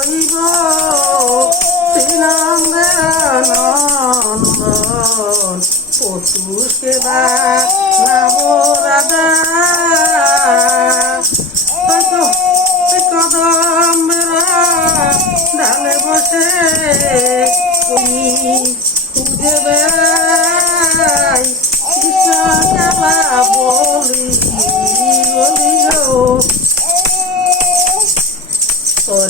হইব শ্রীনন্দন পশু সেবা নাম রাধা কদম্বরা ডালে বসে খুঁজে বেড়া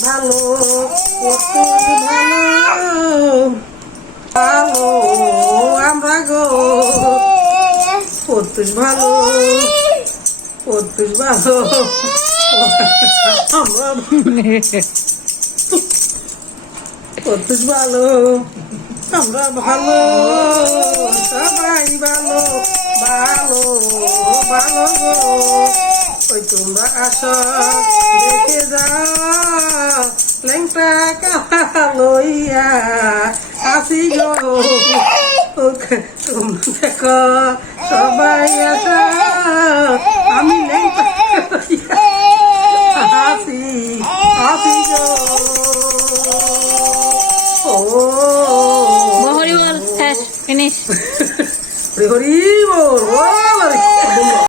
ভালো কত ভালো ভালো আমরা গো কত ভালো কত ভালো আমরা কত ভালো, আমরা ভালো, সবাই ভালো ভালো ভালো গো। ওই তোমরা আসো, দেখে যাও। লইয়া আসি গো। দেখো সবাই আসো আমি লইয়া আসি আসি গো। হরি বল ফিনিশ হরি হরি